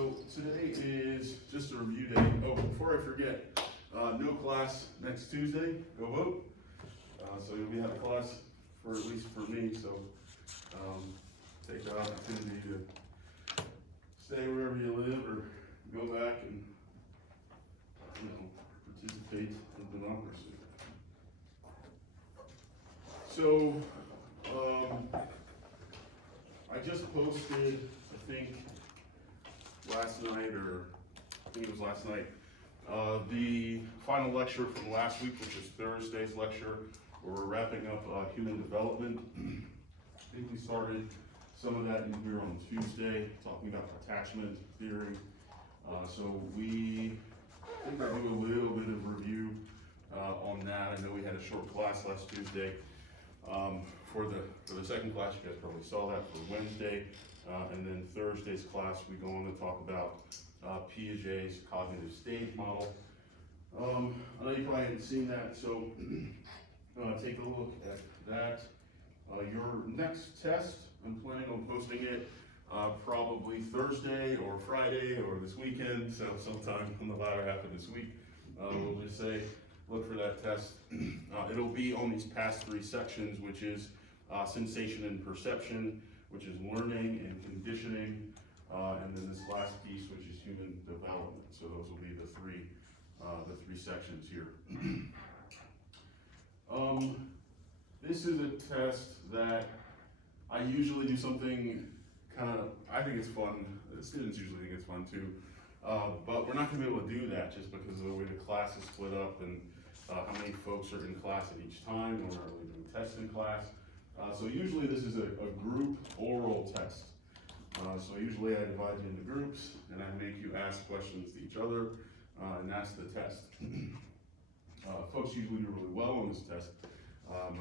So today is just a review day. Oh, before I forget, no class next Tuesday. Go vote. So you'll have a class for at least for me. So take the opportunity to stay wherever you live or go back and participate in democracy. So I just posted, I think last night, or I think it was last night, the final lecture from last week, which is Thursday's lecture, where we're wrapping up human development. I think we started some of that in here on Tuesday, talking about attachment theory. So I think I'll do a little bit of review on that. I know we had a short class last Tuesday. For the second class, you guys probably saw that for Wednesday. And then Thursday's class, we go on to talk about Piaget's cognitive stage model. I know you probably haven't seen that, so take a look at that. Your next test, I'm planning on posting it probably Thursday or Friday or this weekend, so sometime in the latter half of this week. We'll just say, look for that test. It'll be on these past three sections, which is sensation and perception, which is learning and conditioning, and then this last piece, which is human development. So those will be the three sections here. This is a test that I usually do something I think it's fun. The students usually think it's fun too. But we're not gonna be able to do that just because of the way the class is split up and how many folks are in class at each time. We're not really doing tests in class. So usually this is a group oral test. So usually I divide you into groups and I make you ask questions to each other, and that's the test. Folks usually do really well on this test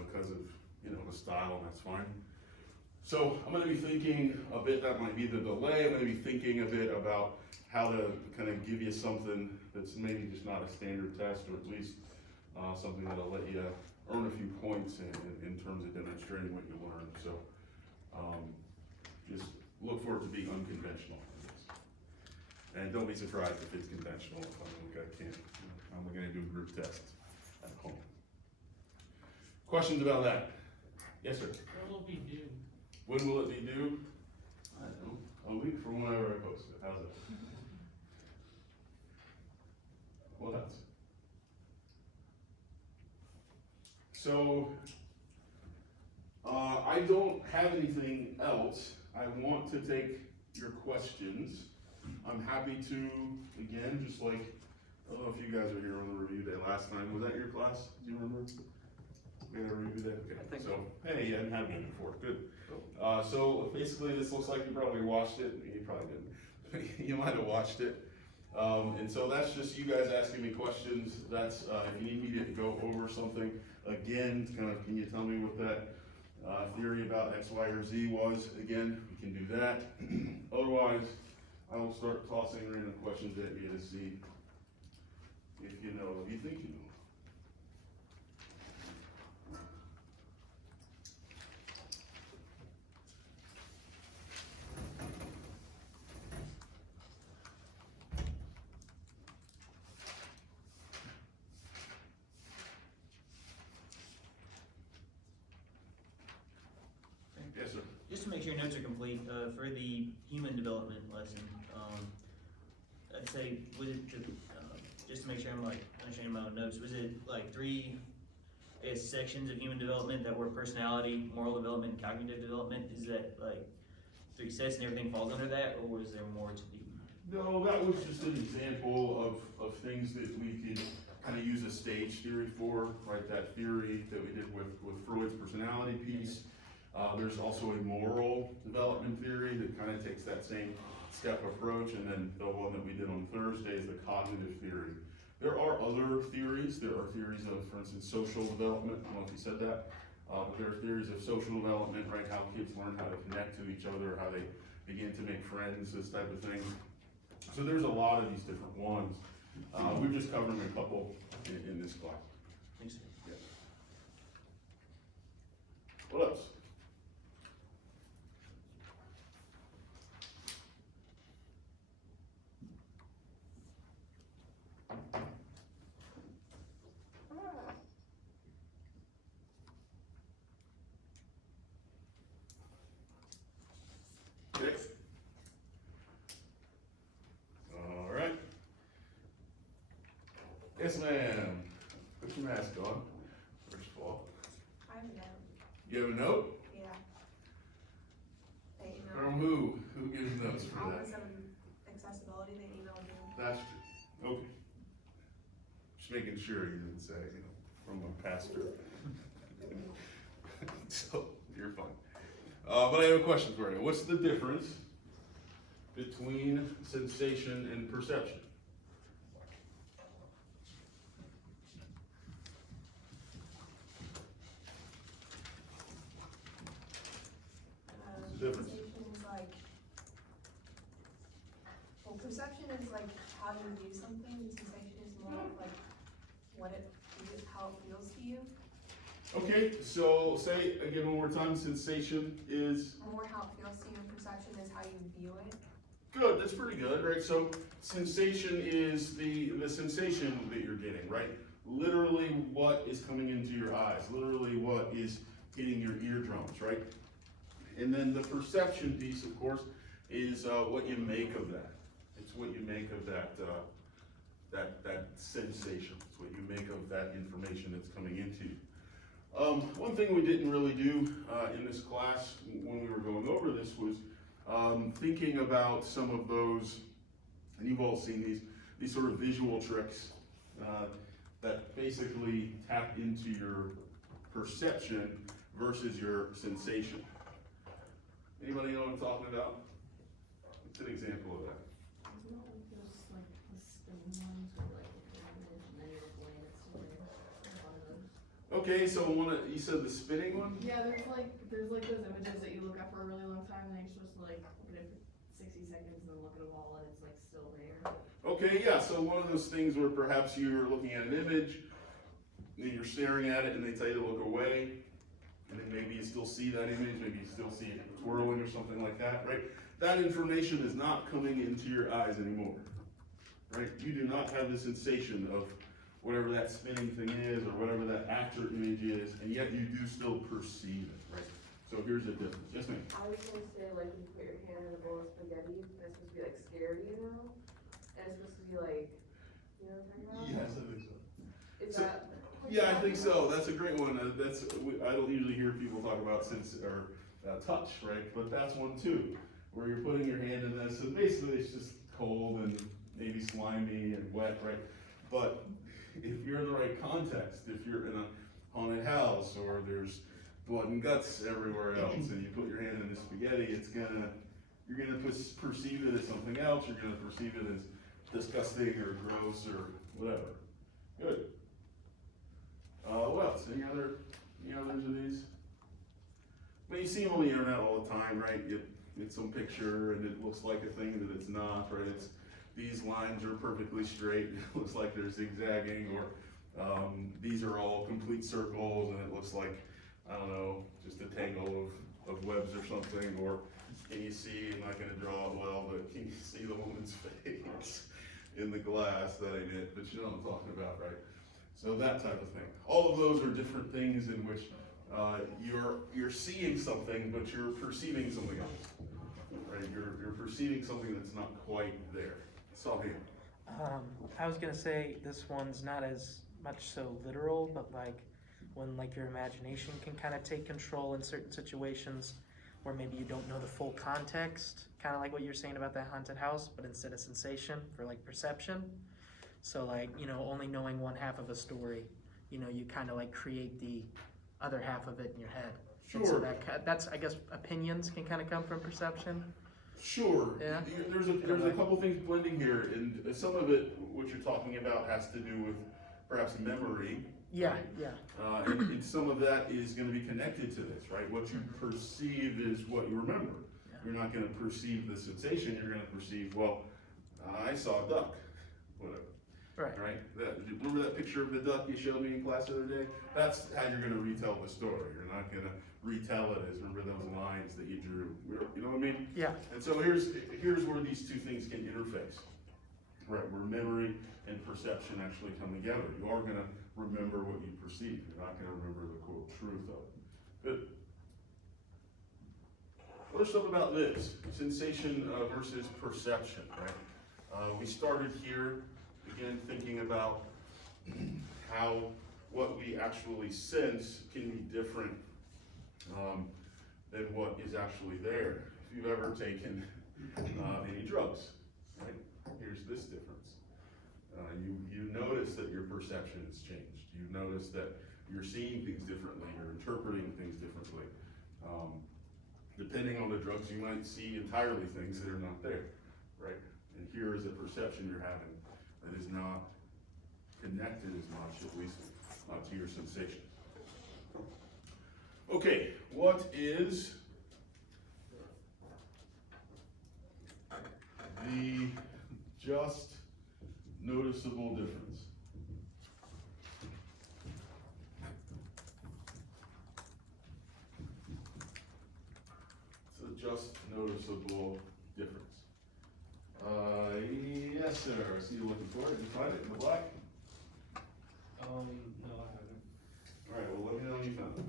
because of the style, and that's fine. So I'm going to be thinking a bit, that might be the delay, I'm going to be thinking a bit about how to kind of give you something that's maybe just not a standard test, or at least something that'll let you earn a few points in terms of demonstrating what you learned. So just look for it to be unconventional. And don't be surprised if it's conventional. If I'm going to do a group test at home. Questions about that? Yes, sir. When will it be due? When will it be due? I don't know. A week from whenever I post it. How's it? What else? So, I don't have anything else. I want to take your questions. I'm happy to, again, just like, I don't know if you guys are here on the review day last time. Was that your class? Do you remember? We had a review day? Okay. I think so. Hey, you hadn't had one before. Good. So basically this looks like you probably watched it. You probably didn't. You might have watched it. And so that's just you guys asking me questions. That's if you need me to go over something again, can you tell me what that theory about X, Y, or Z was? Again, we can do that. Otherwise, I will start tossing random questions at you to see if you know, if you think you know. Yes, sir. Just to make sure your notes are complete, for the human development lesson, I'd say, was it, just to make sure I'm understanding my own notes, was it like three, sections of human development that were personality, moral development, and cognitive development? Is that like 3 sets and everything falls under that, or was there more to the? No, that was just an example of things that we could kind of use a stage theory for, right? That theory that we did with Freud's personality piece. There's also a moral development theory that kind of takes that same step approach, and then the one that we did on Thursday is the cognitive theory. There are other theories. There are theories of, for instance, social development. I don't know if you said that, but there are theories of social development, right? How kids learn how to connect to each other, how they begin to make friends, this type of thing. So there's a lot of these different ones. We're just covering a couple in this class. Thanks, sir. Yeah. What else? Yes, ma'am. Put your mask on, first of all. I have a note, You have a note? yeah. They From emailed, who? Who gives notes for that? Office of Accessibility, they emailed you. That's true. Okay. Just making sure you didn't say, from a pastor. So, you're fine. But I have a question for you. What's the difference between sensation and perception? the difference? Sensation is like, well, perception is like how you view something, sensation is more of like what it, how it feels to you. Okay, so say again one more time, sensation is? More how it feels to you, and perception is how you view it. Good, that's pretty good, right? So sensation is the sensation that you're getting, right? Literally what is coming into your eyes, literally what is hitting your eardrums, right? And then the perception piece, of course, is what you make of that. It's what you make of that sensation. It's what you make of that information that's coming into you. One thing we didn't really do in this class when we were going over this was thinking about some of those, and you've all seen these sort of visual tricks that basically tap into your perception versus your sensation. Anybody know what I'm talking about? What's an example of that? Isn't it like those, like, the spinning ones where, like, if you have an image and then you look away and it's still there? One of those. Okay, so you said the spinning one? Yeah, there's like those images that you look at for a really long time and then you're supposed to like look at it for 60 seconds and then look at a wall and it's like still there. Okay, yeah, so one of those things where perhaps you're looking at an image, and you're staring at it and they tell you to look away, and then maybe you still see that image, maybe you still see it twirling or something like that, right? That information is not coming into your eyes anymore, right? You do not have the sensation of whatever that spinning thing is or whatever that after image is, and yet you do still perceive it, right? So here's the difference. Yes, ma'am? I was gonna say, like, you put your hand in a bowl of spaghetti, that's supposed to be like scary, you know? And it's supposed to be like, you know what I'm talking about? Yes, I think so. Is So- that? Yeah, I think so. That's a great one. I don't usually hear people talk about touch, right? But that's one too, where you're putting your hand in this, and basically it's just cold and maybe slimy and wet, right? But if you're in the right context, if you're in a haunted house or there's blood and guts everywhere else, and you put your hand in the spaghetti, you're gonna perceive it as something else. You're gonna perceive it as disgusting or gross or whatever. Good. What else? Any others of these? Well, you see them on the internet all the time, right? You get some picture and it looks like a thing that it's not, right? These lines are perfectly straight, it looks like they're zigzagging, or these are all complete circles and it looks like, I don't know, just a tangle of webs or something, or can you see, I'm not gonna draw it well, but can you see the woman's face in the glass? That ain't it, but you know what I'm talking about, right? So that type of thing. All of those are different things in which you're seeing something, but you're perceiving something else, right? You're perceiving something that's not quite there. So here. I was gonna say this one's not as much so literal, but like when like your imagination can kind of take control in certain situations where maybe you don't know the full context, kind of like what you're saying about that haunted house, but instead of sensation for like perception. So like, only knowing one half of a story, you kind of like create the other half of it in your head. And so Sure. that's, I guess, opinions can kind of come from perception. Sure. Yeah. There's a couple things blending here, and some of it, what you're talking about, has to do with perhaps memory. Yeah, Right. yeah. And some of that is going to be connected to this, right? What you perceive is what you remember. Yeah. You're not going to perceive the sensation. You're going to perceive, well, I saw a duck, whatever. Right. Right? Remember that picture of the duck you showed me in class the other day? That's how you're going to retell the story. You're not going to retell it as remember those lines that you drew. You know what I mean? Yeah. And so here's where these two things can interface. Right, where memory and perception actually come together. You are going to remember what you perceive. You're not going to remember the quote truth of it. Good. What are some about this? Sensation versus perception, right? We started here, again, thinking about how what we actually sense can be different than what is actually there. If you've ever taken any drugs, right? Here's this difference. You notice that your perception has changed. You notice that you're seeing things differently, you're interpreting things differently. Depending on the drugs, you might see entirely things that are not there, right? And here is a perception you're having that is not connected as much, at least to your sensation. Okay, what is the just noticeable difference? It's a just noticeable difference. Yes, sir. I see you looking for it. Did you find it in the black? No, I haven't. All right. Well, let me know when you found it.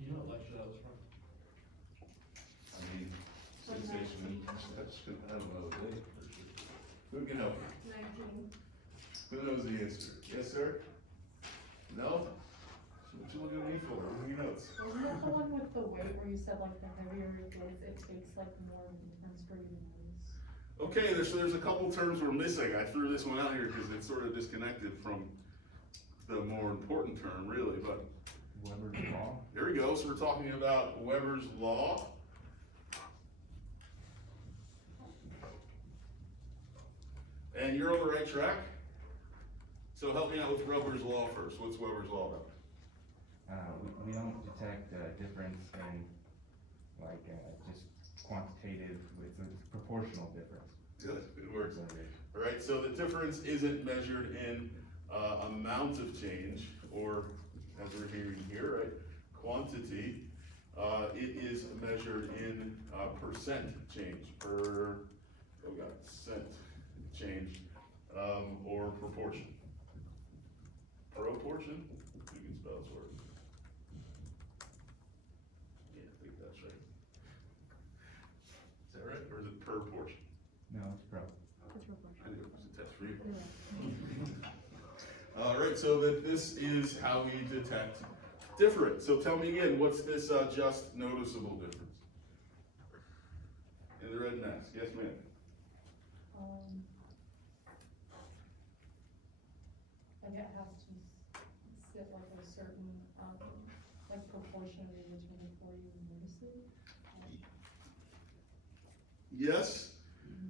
You know what lecture that was from? I mean, sensation. I don't know the date for sure. Who can help me? 19. Who knows the answer? Yes, sir? No? What you looking at me for? What are your notes? Wasn't that the one with the weight where you said like the heavier it gets, it takes like more intense for you to notice? Okay, there's a couple terms we're missing. I threw this one out here because it's sort of disconnected from the more important term, really, but Weber's Law. here we go. So we're talking about Weber's Law. And you're on the right track. So help me out with Weber's Law first. What's Weber's Law about? We don't detect a difference in like just quantitative, it's a proportional difference. Good, it works. All right, so the difference isn't measured in amount of change, or as we're hearing here, right, quantity. It is measured in percent change, cent change, or proportion. Proportion, you can spell this word. Yeah, I think that's right. Is that right, or is it per portion? No, it's pro. I knew it was a test for you. All right, so that this is how we detect different. So tell me again, what's this just noticeable difference? In the red mask, yes ma'am? Like it has to sit like a certain, like proportion in between before you notice it? Yes,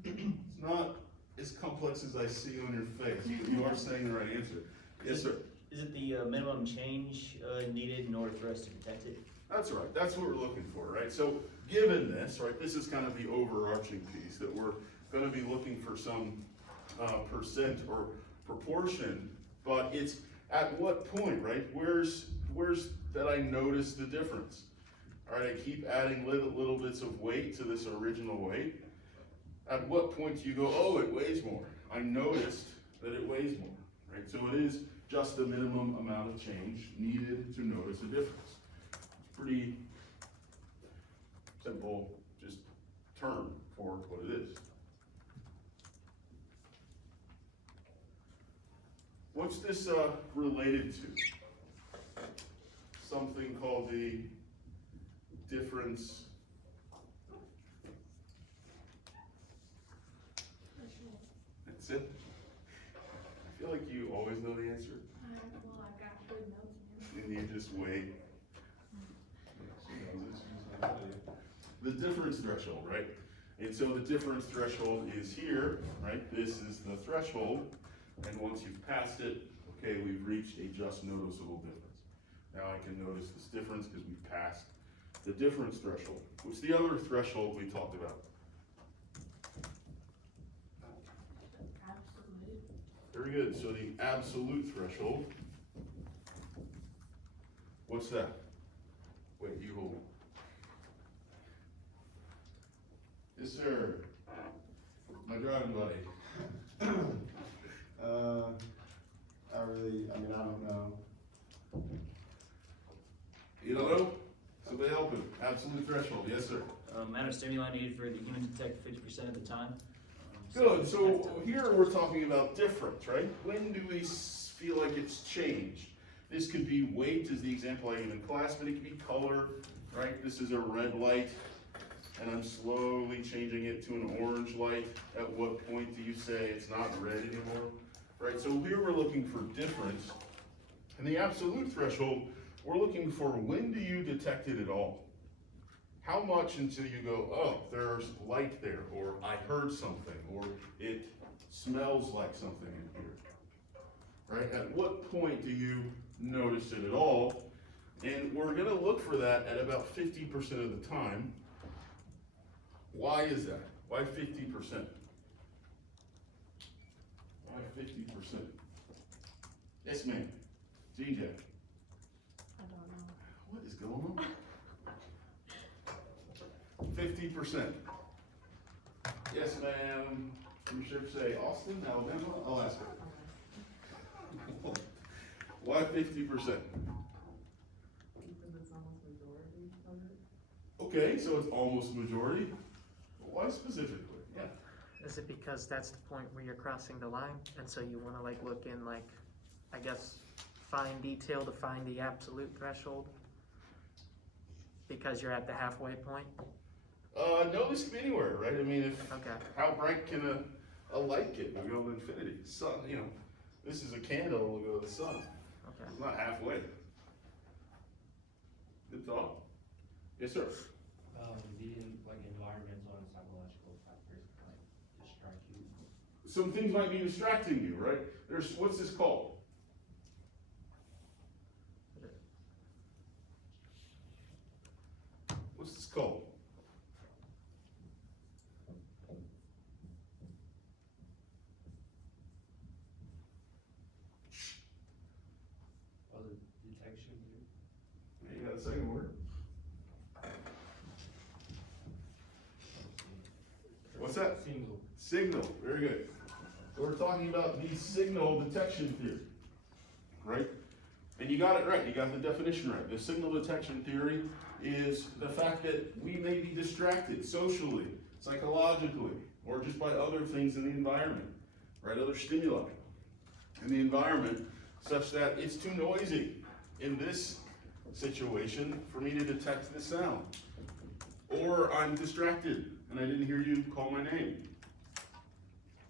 it's not as complex as I see on your face, but you are saying the right answer. Yes, sir. Is it the minimum change needed in order for us to detect it? That's right, that's what we're looking for, right? So given this, right, this is kind of the overarching piece that we're gonna be looking for some percent or proportion, but it's at what point, right? Where's that I notice the difference? All right, I keep adding little bits of weight to this original weight. At what point do you go, oh, it weighs more? I noticed that it weighs more, right? So it is just the minimum amount of change needed to notice a difference. It's pretty simple, just term for what it is. What's this related to? Something called the difference. That's it? I feel like you always know the answer, Well, I've got good notes. and you just wait. The difference threshold, right? And so the difference threshold is here, right? This is the threshold, and once you've passed it, okay, we've reached a just noticeable difference. Now I can notice this difference because we've passed the difference threshold. What's the other threshold we talked about? Absolute. Very good, so the absolute threshold. What's that? Wait, you hold it. Yes, sir. My driving buddy. I don't know. absolute threshold, yes, sir. Amount of stimuli needed for the human to detect 50% of the time. Good, so here we're talking about difference, right? When do we feel like it's changed? This could be weight, is the example I gave in class, but it could be color, right? This is a red light, and I'm slowly changing it to an orange light. At what point do you say it's not red anymore? Right, so here we're looking for difference. And the absolute threshold, we're looking for when do you detect it at all? How much until you go, oh, there's light there, or I heard something, or it smells like something in here, right? At what point do you notice it at all? And we're gonna look for that at about 50% of the time. Why is that? Why 50%? Why 50%? Yes, ma'am. DJ, I don't know. what is going on? 50%. Yes, ma'am. From Ship say Austin, Alabama. I'll ask her. Why 50%? Because it's almost majority of it. Okay, so it's almost majority. Why specifically? Yeah. Is it because that's the point where you're crossing the line, and so you wanna like look in like, I guess, fine detail to find the absolute threshold? Because you're at the halfway point? No, this can be anywhere, right? I mean, if Okay. how bright can a light get? We'll go to infinity. Sun, you know, this is a candle. We'll go to the sun. Okay. It's not halfway. Good thought. Yes, sir. Like environmental and psychological factors might distract you. Some things might be distracting you, right? There's, what's this called? What's this called? Oh, the detection here. Yeah, you got a second word? What's that? Single. Signal, very good. So we're talking about the signal detection theory, right? And you got it right, you got the definition right. The signal detection theory is the fact that we may be distracted socially, psychologically, or just by other things in the environment, right? Other stimuli in the environment, such that it's too noisy in this situation for me to detect the sound. Or I'm distracted and I didn't hear you call my name.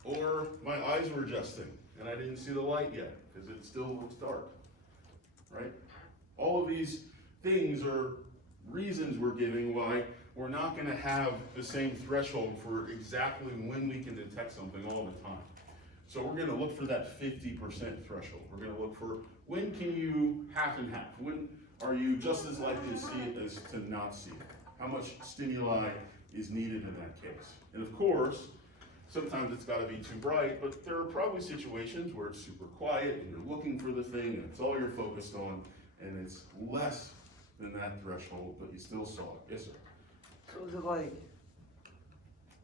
Or my eyes were adjusting and I didn't see the light yet because it still looks dark, right? All of these things are reasons we're giving why we're not gonna have the same threshold for exactly when we can detect something all the time. So we're gonna look for that 50% threshold. We're gonna look for when can you half and half? When are you just as likely to see it as to not see it? How much stimuli is needed in that case? And of course, sometimes it's gotta be too bright, but there are probably situations where it's super quiet and you're looking for the thing and it's all you're focused on and it's less than that threshold, but you still saw it. Yes, sir. So is it like,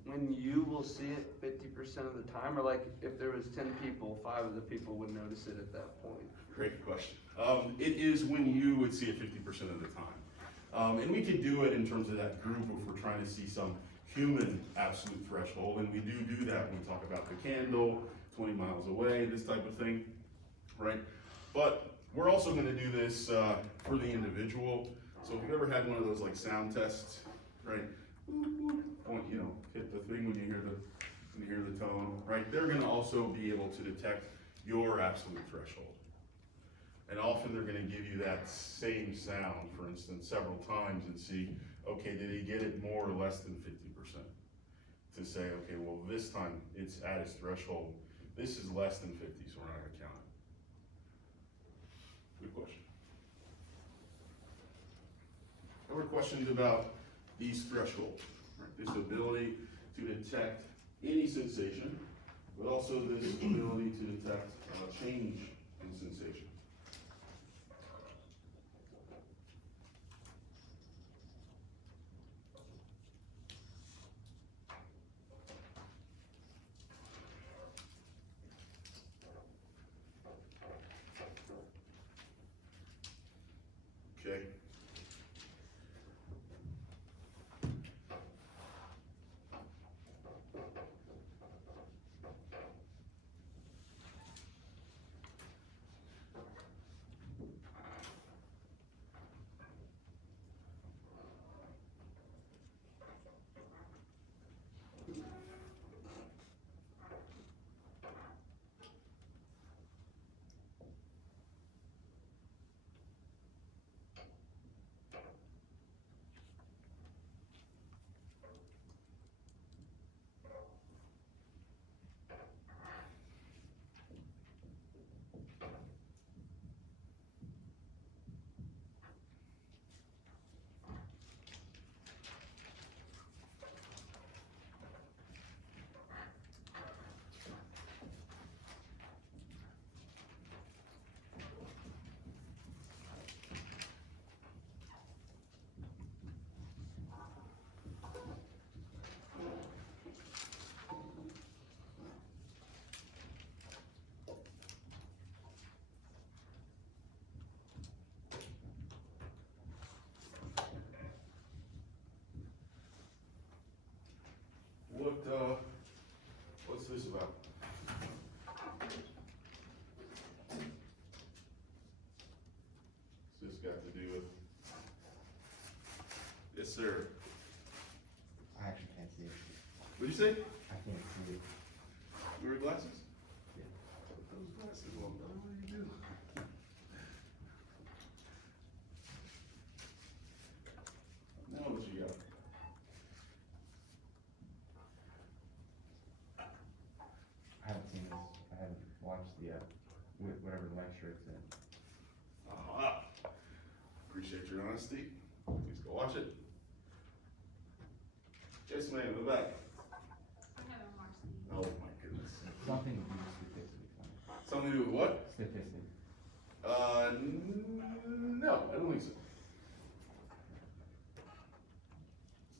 when you will see it 50% of the time, or like if there was 10 people, 5 of the people would notice it at that point? Great question. It is when you would see it 50% of the time. And we could do it in terms of that group if we're trying to see some human absolute threshold, and we do that when we talk about the candle, 20 miles away, this type of thing, right? But we're also gonna do this for the individual. So if you've ever had one of those like sound tests, right? Point, you know, hit the thing when you hear the tone, right? They're gonna also be able to detect your absolute threshold. And often they're gonna give you that same sound, for instance, several times and see, okay, did he get it more or less than 50%? To say, okay, well, this time it's at its threshold. This is less than 50, so we're not gonna count it. Good question. Other questions about these thresholds, right? This ability to detect any sensation, but also this ability to detect change in sensation. Okay. this about? What's this got to do with? Yes, sir. I actually can't see it. What'd you say? I can't see it. You wear glasses? Yeah. Put those glasses on, brother. What do you do? Now what you got? I haven't seen this. I haven't watched the, whatever lecture it's in. Aha. Appreciate your honesty. Please go watch it. Yes, ma'am, in the back. I haven't watched these. Oh my goodness. Something to do with statistics. Something to do with what? Statistics. No, I don't think so.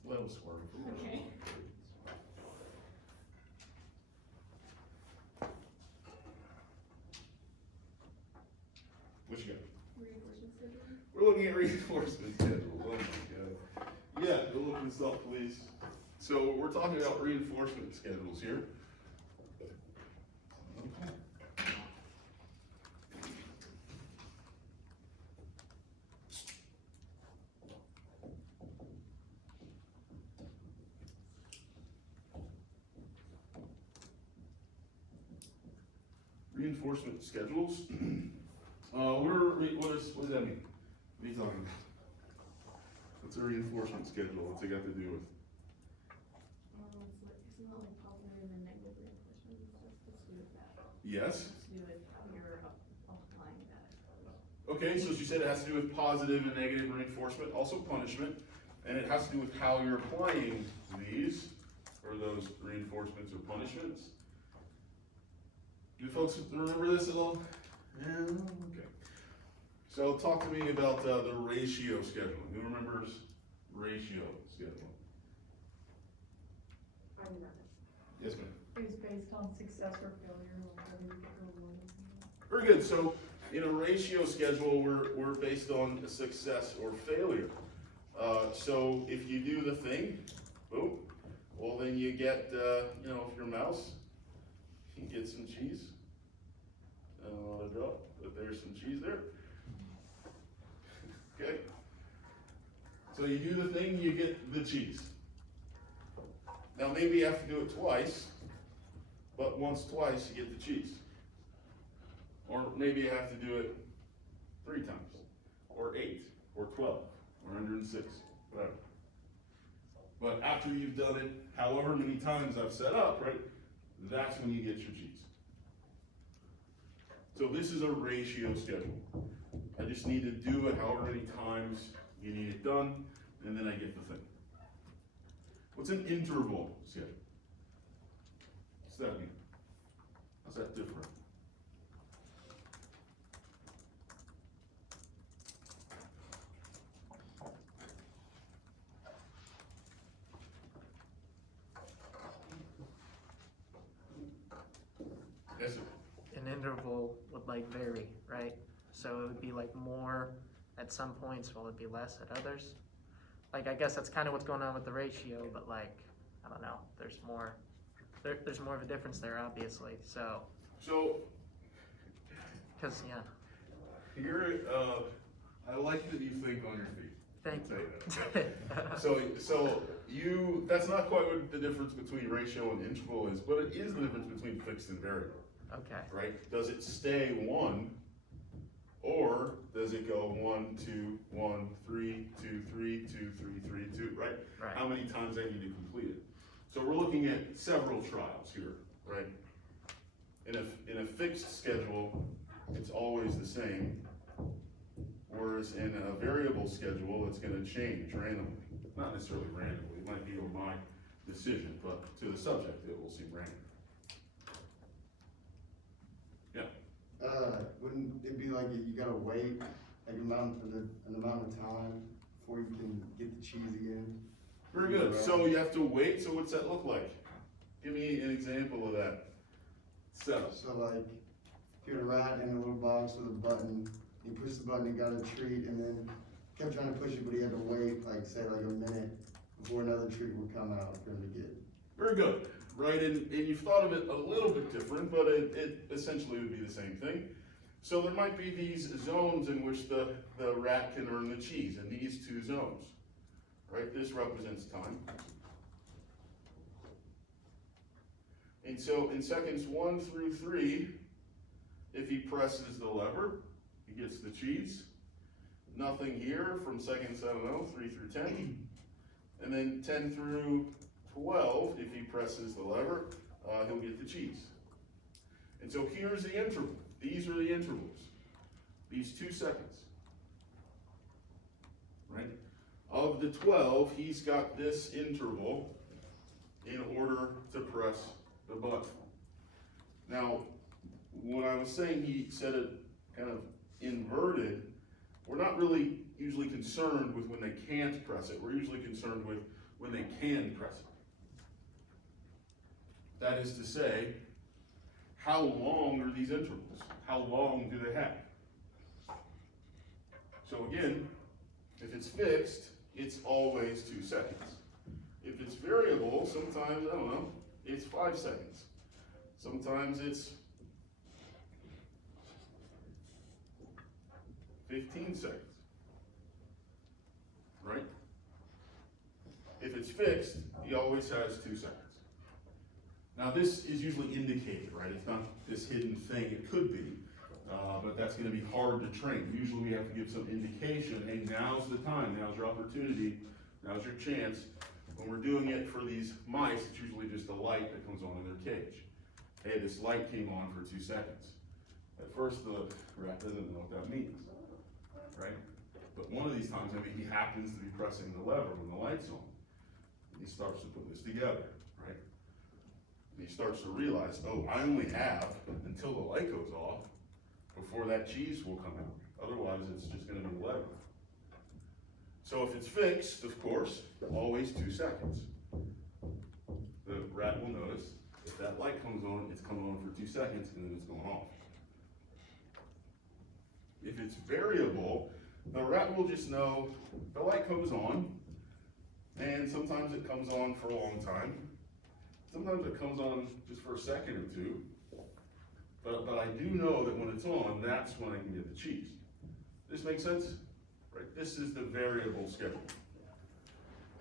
Little swerve. Okay. What you got? Reinforcement schedule? We're looking at reinforcement schedules, oh my god. Yeah, go look this up, please. So we're talking about reinforcement schedules here. Okay. Reinforcement schedules. What does that mean? What are you talking about? What's a reinforcement schedule? What's it got to do with? It's like, isn't that like positive and negative reinforcement and stuff? Let's do with that. Yes. Let's do with how you're applying that. Okay, so she said it has to do with positive and negative reinforcement, also punishment, and it has to do with how you're applying these, or those reinforcements or punishments. Do folks remember this at all? Yeah, okay. So talk to me about the ratio scheduling. Who remembers ratio scheduling? I do not. Yes, ma'am. It was based on success or failure, or whether you get rewarded. Very good. So in a ratio schedule, we're based on a success or failure. So if you do the thing, boom, well then you get, if you're a mouse, you get some cheese. I don't want to drop, but there's some cheese there. Okay. So you do the thing, you get the cheese. Now maybe you have to do it twice, but twice you get the cheese. Or maybe you have to do it 3 times, or 8, or 12, or 106, whatever. But after you've done it however many times I've set up, right, that's when you get your cheese. So this is a ratio schedule. I just need to do it however many times you need it done, and then I get the thing. What's an interval schedule? What's that mean? How's that different? Yes, sir. An interval would like vary, right? So it would be like more at some points, while it'd be less at others. Like, I guess that's kind of what's going on with the ratio, but like, I don't know, there's more of a difference there, obviously, so, So cause, yeah, here, I like that you think on your feet. thank I'll you. tell you that. So that's not quite what the difference between ratio and interval is, but it is the difference between fixed and variable, Okay, right? Does it stay 1, or does it go 1, 2, 1, 3, 2, 3, 2, 3, 3, 2, right? right, How many times I need to complete it. So we're looking at several trials here, right? In a fixed schedule, it's always the same. Whereas in a variable schedule, it's gonna change randomly. Not necessarily randomly, it might be on my decision, but to the subject, it will seem random. Wouldn't it be like you gotta wait like an amount of time before you can get the cheese again? Very good, so you have to wait, so what's that look like? Give me an example of that setup. So like, if you had a rat in a little box with a button, you push the button and got a treat, and then kept trying to push it, but he had to wait, like, say like a minute before another treat would come out for him to get. Very good. right? And you've thought of it a little bit different, but it essentially would be the same thing. So there might be these zones in which the rat can earn the cheese, in these two zones, right? This represents time. And so in seconds 1 through 3, if he presses the lever, he gets the cheese. Nothing here from seconds, 3 through 10. And then 10 through 12, if he presses the lever, he'll get the cheese. And so here's the interval. These are the intervals. These 2 seconds. Right? Of the 12, he's got this interval in order to press the button. Now, when I was saying he said it kind of inverted, we're not really usually concerned with when they can't press it. We're usually concerned with when they can press it. That is to say, how long are these intervals? How long do they have? So again, if it's fixed, it's always 2 seconds. If it's variable, sometimes, I don't know, it's 5 seconds. Sometimes it's 15 seconds. Right? If it's fixed, he always has 2 seconds. Now this is usually indicated, right? It's not this hidden thing, it could be, but that's gonna be hard to train. Usually we have to give some indication, hey, now's the time, now's your opportunity, now's your chance. When we're doing it for these mice, it's usually just a light that comes on in their cage. Hey, this light came on for 2 seconds. At first the rat doesn't know what that means, right? But one of these times, maybe he happens to be pressing the lever when the light's on. And he starts to put this together, right? And he starts to realize, oh, I only have until the light goes off before that cheese will come out. Otherwise, it's just gonna be lever. So if it's fixed, of course, always 2 seconds. The rat will notice, if that light comes on, it's coming on for 2 seconds and then it's going off. If it's variable, the rat will just know the light comes on, and sometimes it comes on for a long time. Sometimes it comes on just for a second or 2. But I do know that when it's on, that's when I can get the cheese. This makes sense? Right? This is the variable schedule.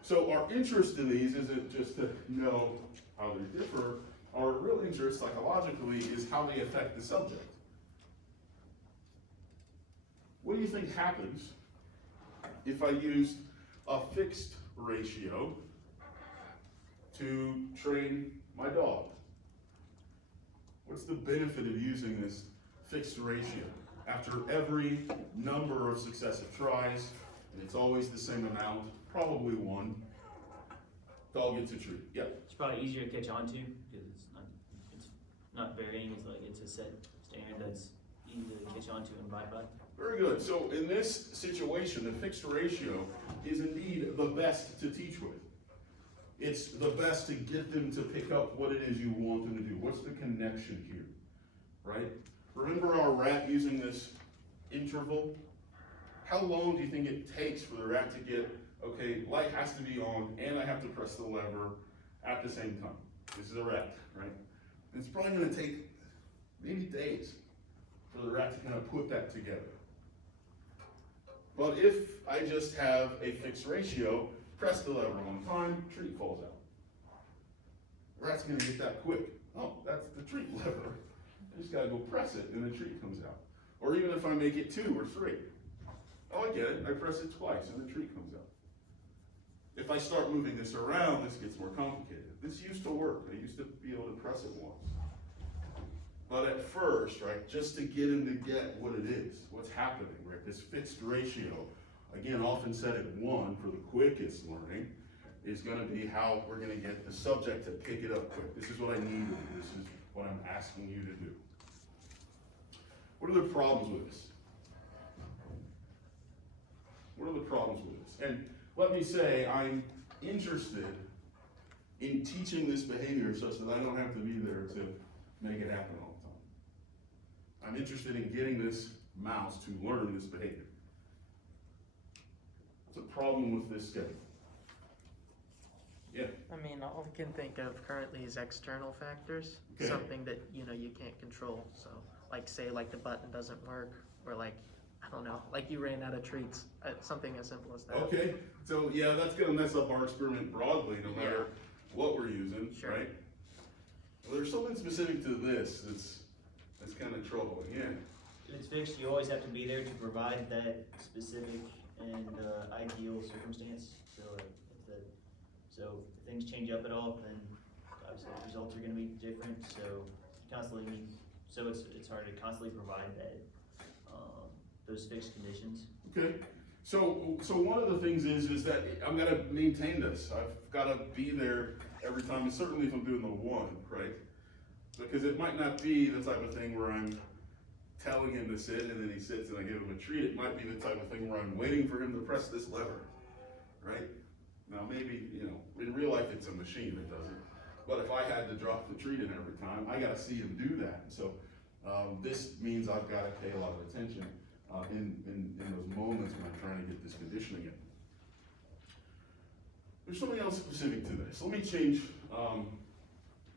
So our interest in these isn't just to know how they differ. Our real interest psychologically is how they affect the subject. What do you think happens if I used a fixed ratio to train my dog? What's the benefit of using this fixed ratio? After every number of successive tries, and it's always the same amount, probably 1, dog gets a treat. Yep. It's probably easier to catch on to, because it's not varying, it's a set standard that's easy to catch on to and abide by. Very good. So in this situation, the fixed ratio is indeed the best to teach with. It's the best to get them to pick up what it is you want them to do. What's the connection here, right? Remember our rat using this interval? How long do you think it takes for the rat to get, okay, light has to be on and I have to press the lever at the same time? This is a rat, right? It's probably gonna take maybe days for the rat to kind of put that together. But if I just have a fixed ratio, press the lever on time, treat falls out. The rat's gonna get that quick. Oh, that's the treat lever. I just gotta go press it and the treat comes out. Or even if I make it 2 or 3. Oh, I get it, I press it twice and the treat comes out. If I start moving this around, this gets more complicated. This used to work, I used to be able to press it once. But at first, right, just to get him to get what it is, what's happening, right, this fixed ratio, again, often set at 1 for the quickest learning, is gonna be how we're gonna get the subject to pick it up quick. This is what I need, this is what I'm asking you to do. What are the problems with this? What are the problems with this? And let me say, I'm interested in teaching this behavior such that I don't have to be there to make it happen all the time. I'm interested in getting this mouse to learn this behavior. What's the problem with this schedule? Yeah. I mean, all I can think of currently is external factors, Okay. something that, you know, you can't control, so, like, say, like, the button doesn't work, or like, I don't know, like you ran out of treats, something as simple as that. Okay, so yeah, that's gonna mess up our experiment broadly, no matter what we're using, Sure. right? Well, there's something specific to this that's kind of troubling, yeah. If it's fixed, you always have to be there to provide that specific and ideal circumstance. So so if things change up at all, then obviously the results are gonna be different. So constantly need, so it's hard to constantly provide that, those fixed conditions. Okay, so one of the things is that I'm gonna maintain this, I've gotta be there every time, and certainly if I'm doing the one, right? Because it might not be the type of thing where I'm telling him to sit and then he sits and I give him a treat. It might be the type of thing where I'm waiting for him to press this lever, right? Now maybe, you know, in real life it's a machine that does it. But if I had to drop the treat in every time, I gotta see him do that. So this means I've gotta pay a lot of attention in those moments when I'm trying to get this conditioning in. There's something else specific to this. Let me change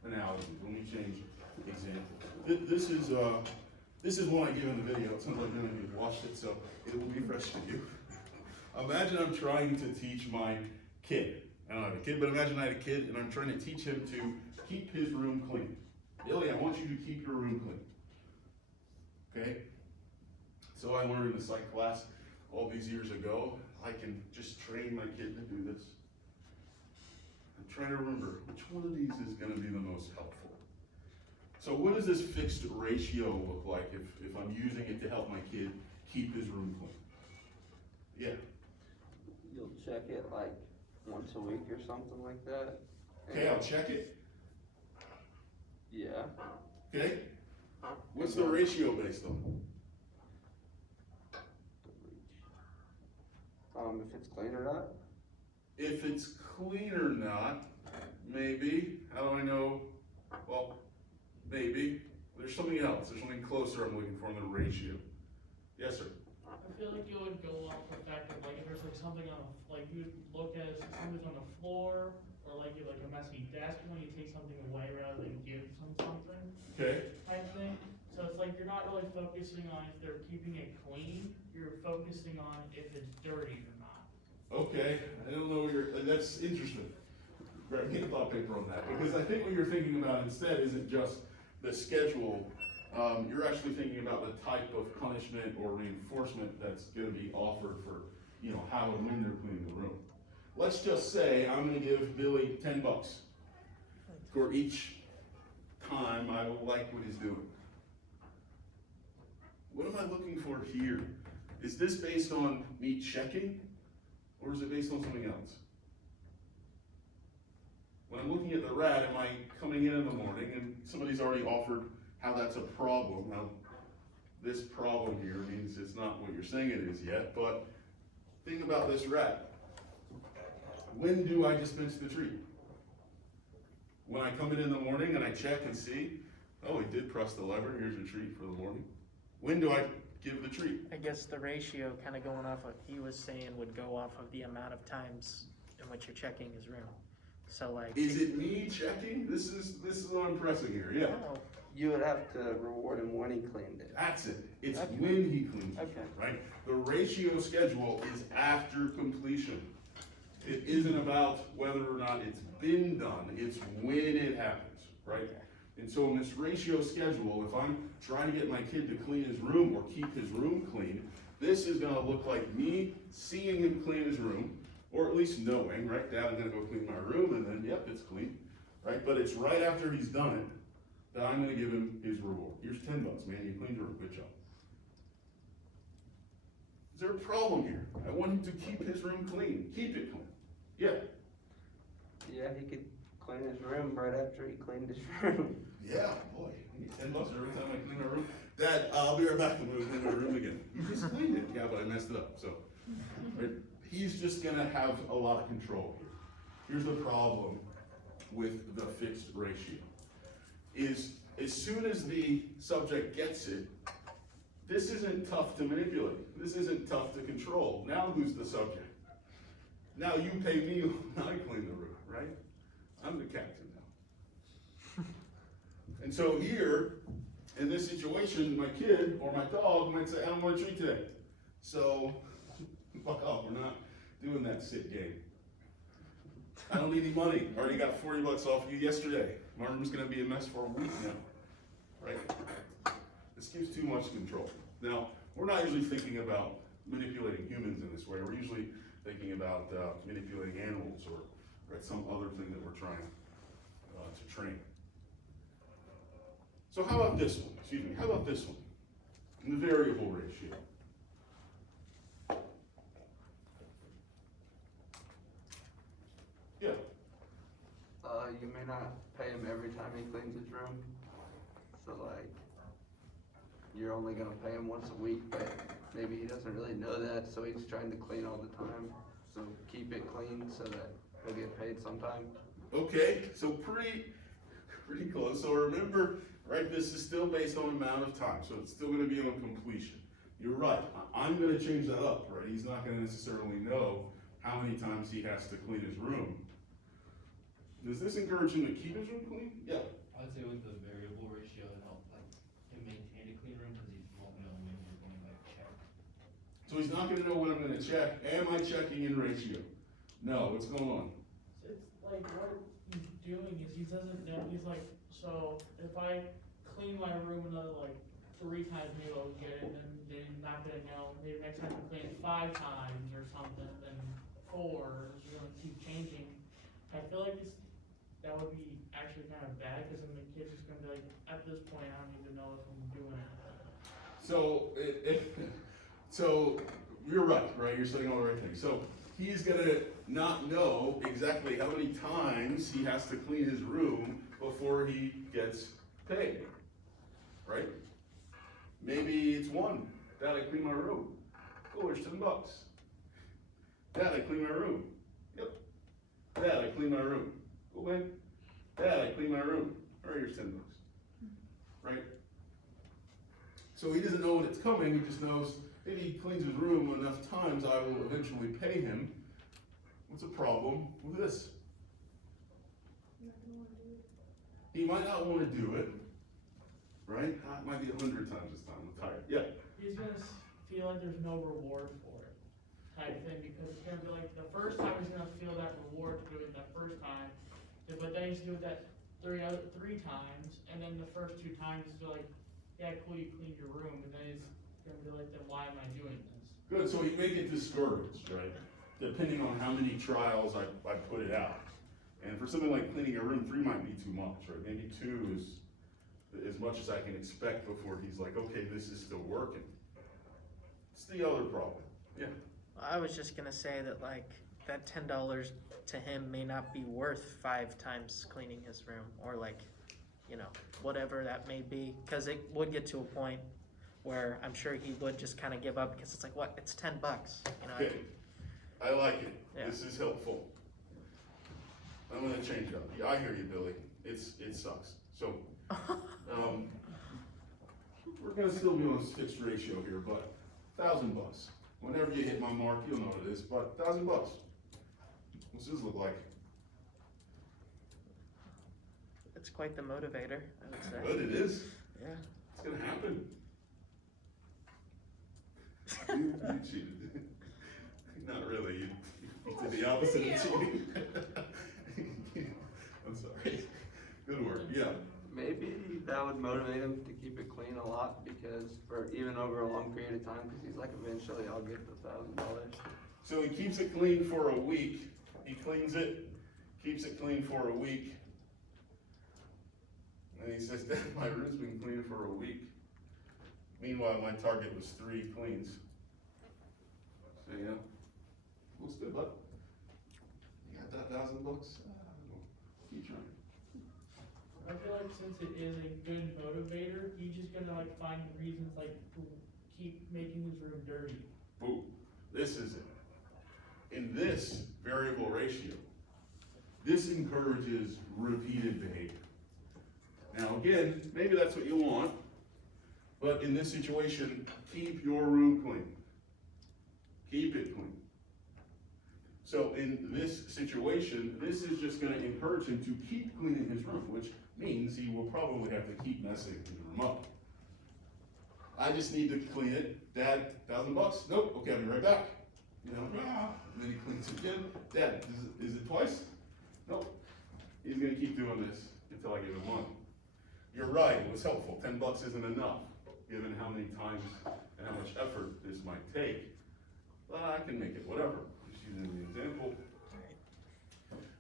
analogies. Let me change examples. This is one I give in the video. It sounds like none of you have watched it, so it will be fresh to you. Imagine I'm trying to teach my kid. I don't have a kid, but imagine I had a kid and I'm trying to teach him to keep his room clean. Billy, I want you to keep your room clean. Okay? So I learned in a psych class all these years ago, I can just train my kid to do this. I'm trying to remember which one of these is gonna be the most helpful. So what does this fixed ratio look like if I'm using it to help my kid keep his room clean? Yeah, You'll check it like once a week or something like that. okay, I'll check it, Yeah. okay? What's the ratio based on? If it's clean or not. If it's clean or not, maybe, how do I know? Well, maybe, there's something else, there's something closer I'm looking for in the ratio. Yes, sir? I feel like you would go off the fact of like if there's like something on the, like you would look at if something's on the floor or like you like a messy desk when you take something away rather than give them something Okay, type thing. So it's like you're not really focusing on if they're keeping it clean, you're focusing on if it's dirty or not. okay, I don't know what that's interesting. Grab, get a thought paper on that, because I think what you're thinking about instead isn't just the schedule, you're actually thinking about the type of punishment or reinforcement that's gonna be offered for, you know, how and when they're cleaning the room. Let's just say I'm gonna give Billy $10 for each time I don't like what he's doing. What am I looking for here? Is this based on me checking, or is it based on something else? When I'm looking at the rat, am I coming in the morning and somebody's already offered how that's a problem? Now, this problem here means it's not what you're saying it is yet, but think about this rat. When do I dispense the treat? When I come in the morning and I check and see, oh, he did press the lever, here's your treat for the morning. When do I give the treat? I guess the ratio, kind of going off what he was saying, would go off of the amount of times in which you're checking his room. So like. Is it me checking? This is what I'm pressing here, yeah. Oh, You would have to reward him when he cleaned it. That's it. It's Okay. when he cleans it, Okay. right? The ratio schedule is after completion. It isn't about whether or not it's been done, it's when it happens, right? And so in this ratio schedule, if I'm trying to get my kid to clean his room or keep his room clean, this is gonna look like me seeing him clean his room, or at least knowing, right? Dad, I'm gonna go clean my room, and then, yep, it's clean, right? But it's right after he's done it that I'm gonna give him his reward. Here's $10, man, you cleaned your room, good job. Is there a problem here? I want him to keep his room clean, keep it clean. Yeah, Yeah, he could clean his room right after he cleaned his room. yeah, boy, I need $10 every time I clean my room. Dad, I'll be right back, I'm gonna clean my room again. You just cleaned it. Yeah, but I messed it up, so. Right? He's just gonna have a lot of control here. Here's the problem with the fixed ratio. Is as soon as the subject gets it, this isn't tough to manipulate. This isn't tough to control. Now who's the subject? Now you pay me when I clean the room, right? I'm the captain now. And so here, in this situation, my kid or my dog might say, I don't want a treat today. So, fuck off, we're not doing that sit game. I don't need any money, I already got $40 off you yesterday. My room's gonna be a mess for a week now, right? This gives too much control. Now, we're not usually thinking about manipulating humans in this way, we're usually thinking about manipulating animals or right, some other thing that we're trying to train. So how about this one? Excuse me, how about this one? The variable ratio. Yeah, You may not pay him every time he cleans his room. So like, you're only gonna pay him once a week, but maybe he doesn't really know that, so he's trying to clean all the time. So keep it clean so that he'll get paid sometime. okay, so pretty close. So remember, right, this is still based on amount of time, so it's still gonna be on completion. You're right, I'm gonna change that up, right? He's not gonna necessarily know how many times he has to clean his room. Does this encourage him to keep his room clean? Yeah. I would say with the variable ratio, it help like him maintain a clean room because he won't know when you're going to like check. So he's not gonna know when I'm gonna check. Am I checking in ratio? No, what's going on? It's like what he's doing is he doesn't know, he's like, so if I clean my room another like 3 times, maybe I'll get it, and then he's not gonna know, maybe next time I clean it 5 times or something, then 4, it's just gonna keep changing. I feel like that would be actually kind of bad, cause then the kid's just gonna be like, at this point, I don't even know if I'm doing it. So, so you're right, you're saying all the right things. So he's gonna not know exactly how many times he has to clean his room before he gets paid, right? Maybe it's 1. Dad, I clean my room. Oh, there's $10. Dad, I clean my room. Yep. Dad, I clean my room. Go away. Dad, I clean my room. All right, here's $10. Right? So he doesn't know when it's coming, he just knows if he cleans his room enough times, I will eventually pay him. What's the problem with this? He might not want to do it, right? It might be 100 times this time, I'm tired. Yeah. He's gonna feel like there's no reward for it, type thing, because it's gonna be like, the first time he's gonna feel that reward for doing it that first time, but then he's doing that 3 times, and then the first 2 times he's like, yeah, cool, you cleaned your room, and then he's gonna be like, then why am I doing this? Good, so he may get discouraged, right? Depending on how many trials I put it out. And for something like cleaning a room, 3 might be too much, right? Maybe 2 is as much as I can expect before he's like, okay, this is still working. It's the other problem. Yeah. I was just gonna say that like, that $10 to him may not be worth 5 times cleaning his room, or like, you know, whatever that may be, cause it would get to a point where I'm sure he would just kinda give up, because it's like, what, it's $10, you know? Okay, I like it. Yeah. This is helpful. I'm gonna change it up. Yeah, I hear you, Billy. It sucks. So, we're gonna still be on a fixed ratio here, but $1,000. Whenever you hit my mark, you'll know what it is, but $1,000. What's this look like? It's quite the motivator, I would say. But it is. Yeah. It's gonna happen. You cheated. Not really. You did the opposite of cheating. I'm sorry. Good work. Yeah. Maybe that would motivate him to keep it clean a lot, because, or even over a long period of time, because he's like, eventually I'll get the $1,000. So he keeps it clean for a week. He cleans it, keeps it clean for a week. And he says, Dad, my room's been clean for a week. Meanwhile, my target was 3 cleans. So yeah, looks good, bud. You got that $1,000? Keep trying. I feel like since it is a good motivator, he's just gonna like find reasons like to keep making his room dirty. Boom. This is it. In this variable ratio, this encourages repeated behavior. Now again, maybe that's what you want, but in this situation, keep your room clean. Keep it clean. So in this situation, this is just gonna encourage him to keep cleaning his room, which means he will probably have to keep messing his room up. I just need to clean it. Dad, $1,000? Nope, okay, I'll be right back. You know, and then he cleans it again. Dad, is it twice? Nope. He's gonna keep doing this until I give him money. You're right, it was helpful. $10 isn't enough, given how many times and how much effort this might take. But I can make it whatever. Just using the example.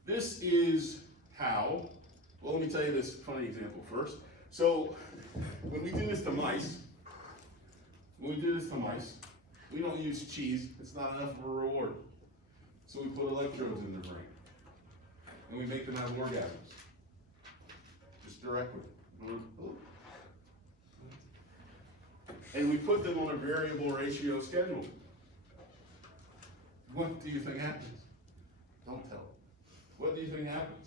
This is how, well, let me tell you this funny example first. So, when we do this to mice, we don't use cheese, it's not enough of a reward. So we put electrodes in their brain. And we make them have orgasms. Just directly. And we put them on a variable ratio schedule. What do you think happens? Don't tell. What do you think happens?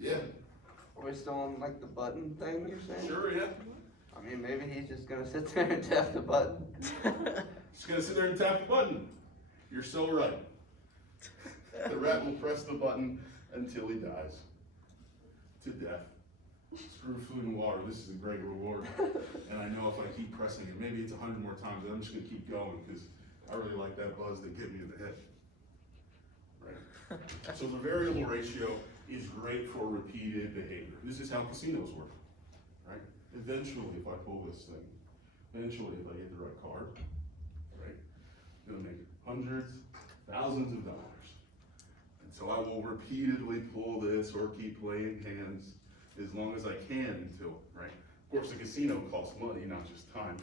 Yeah. Are we still on like the button thing you're saying? Sure, yeah. I mean, maybe he's just gonna sit there and tap the button. Just gonna sit there and tap the button. You're so right. The rat will press the button until he dies. To death. Screw food and water, this is a great reward. And I know if I keep pressing it, maybe it's 100 more times, I'm just gonna keep going, because I really like that buzz they give me in the head. Right? So the variable ratio is great for repeated behavior. This is how casinos work, right? Eventually, if I pull this thing, eventually if I get the right card, right, I'm gonna make hundreds, thousands of dollars. And so I will repeatedly pull this or keep playing hands as long as I can until, right? Of course, the casino costs money, not just time.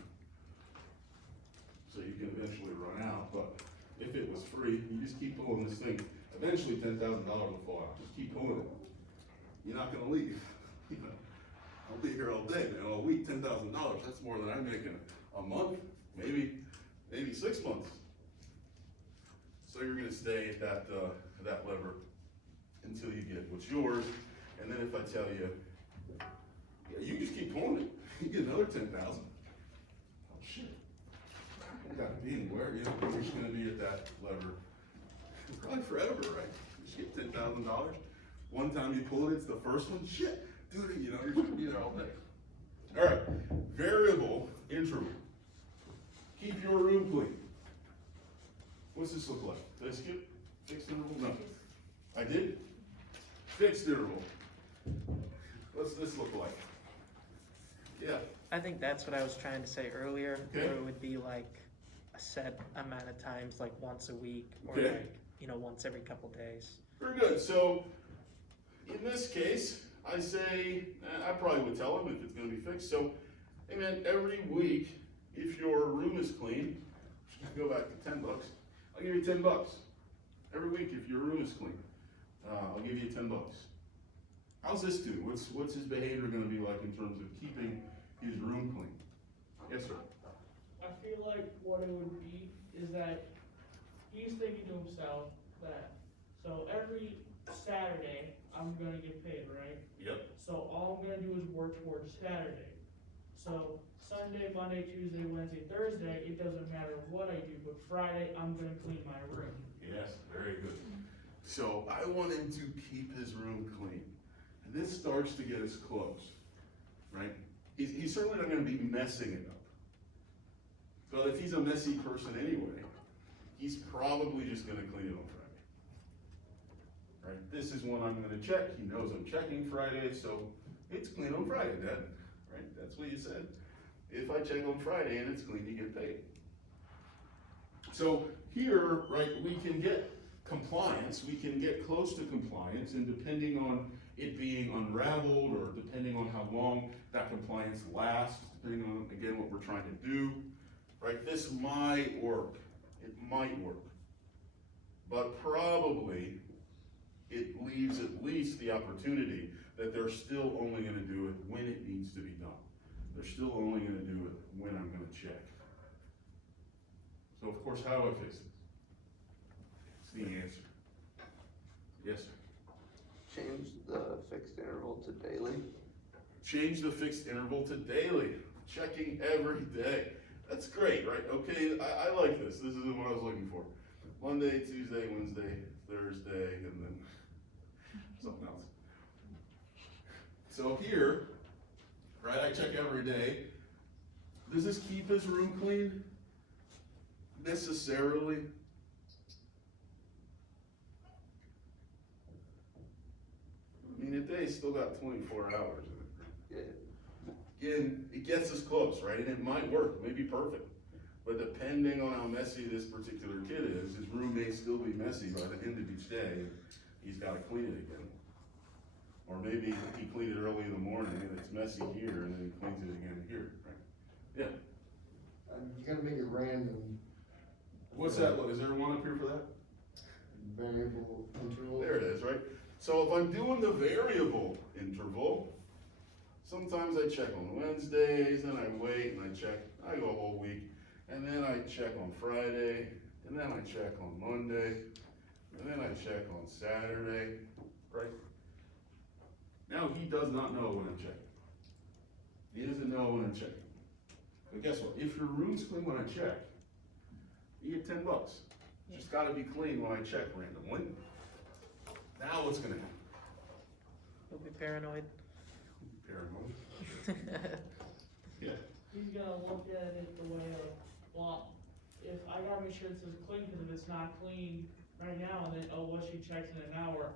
So you can eventually run out, but if it was free, you just keep pulling this thing. Eventually $10,000 will fall out. Just keep pulling it. You're not gonna leave. You know, I'll be here all day, man. All week, $10,000. That's more than I'm making a month, maybe 6 months. So you're gonna stay at that lever until you get what's yours. And then if I tell you, yeah, you just keep pulling it, you get another 10,000. Oh shit! You gotta be anywhere. You know, you're just gonna be at that lever. Probably forever, right? You get $10,000. One time you pull it, it's the first one. Shit, dude, you know, you're gonna be there all day. All right, variable interval. Keep your room clean. What's this look like? Did I skip fixed interval? No. I did? Fixed interval. What's this look like? Yeah. I think that's what I was trying to say earlier, Okay. where it would be like a set amount of times, like once a week, or Okay. like, you know, once every couple days. Very good. So, in this case, I say, I probably would tell him if it's gonna be fixed. So, hey man, every week, if your room is clean, just go back to $10. I'll give you $10. Every week, if your room is clean, I'll give you $10. How's this do? What's his behavior gonna be like in terms of keeping his room clean? Yes, sir. I feel like what it would be is that he's thinking to himself that, so every Saturday, I'm gonna get paid, right? Yep. So all I'm gonna do is work towards Saturday. So Sunday, Monday, Tuesday, Wednesday, Thursday, it doesn't matter what I do, but Friday, I'm gonna clean my room. Yes, very good. So I want him to keep his room clean. And this starts to get us close, right? He's certainly not gonna be messing it up. But if he's a messy person anyway, he's probably just gonna clean it on Friday. Right? This is when I'm gonna check. He knows I'm checking Friday, so it's clean on Friday, Dad. Right? That's what you said. If I check on Friday and it's clean, you get paid. So here, right, we can get compliance, we can get close to compliance, and depending on it being unraveled, or depending on how long that compliance lasts, depending on, again, what we're trying to do, right, this might work. It might work. But probably, it leaves at least the opportunity that they're still only gonna do it when it needs to be done. They're still only gonna do it when I'm gonna check. So of course, how do I fix it? It's the answer. Yes, sir. Change the fixed interval to daily. Change the fixed interval to daily. Checking every day. That's great, right? Okay, I like this. This is what I was looking for. Monday, Tuesday, Wednesday, Thursday, and then something else. So here, right, I check every day. Does this keep his room clean? Necessarily? I mean, a day's still got 24 hours in it. Again, it gets us close, right? And it might work, maybe perfect. But depending on how messy this particular kid is, his room may still be messy by the end of each day. He's gotta clean it again. Or maybe he cleaned it early in the morning and it's messy here and then he cleans it again here, right? Yeah. You gotta make it random, What's that? Is there one up here for that? variable interval. There it is, right? So if I'm doing the variable interval, sometimes I check on Wednesdays, then I wait and I check, I go a whole week, and then I check on Friday, and then I check on Monday, and then I check on Saturday, right? Now he does not know when I'm checking. He doesn't know when I'm checking. But guess what? If your room's clean when I check, you get $10. Just gotta be clean when I check randomly. Now what's gonna happen? You'll be paranoid. Paranoid. Yeah. He's gonna look at it the way of, well, if I gotta make sure it says clean, cause if it's not clean right now, and then, oh, well, she checks in an hour,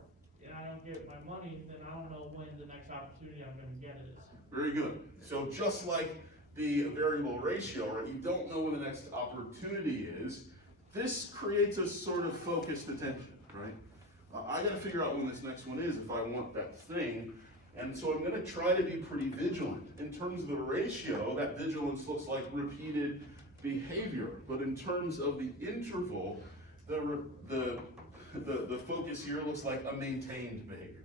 and I don't get my money, then I don't know when the next opportunity I'm gonna get is. Very good. So just like the variable ratio, right, you don't know when the next opportunity is, this creates a sort of focused attention, right? I gotta figure out when this next one is if I want that thing, and so I'm gonna try to be pretty vigilant. In terms of the ratio, that vigilance looks like repeated behavior, but in terms of the interval, the focus here looks like a maintained behavior,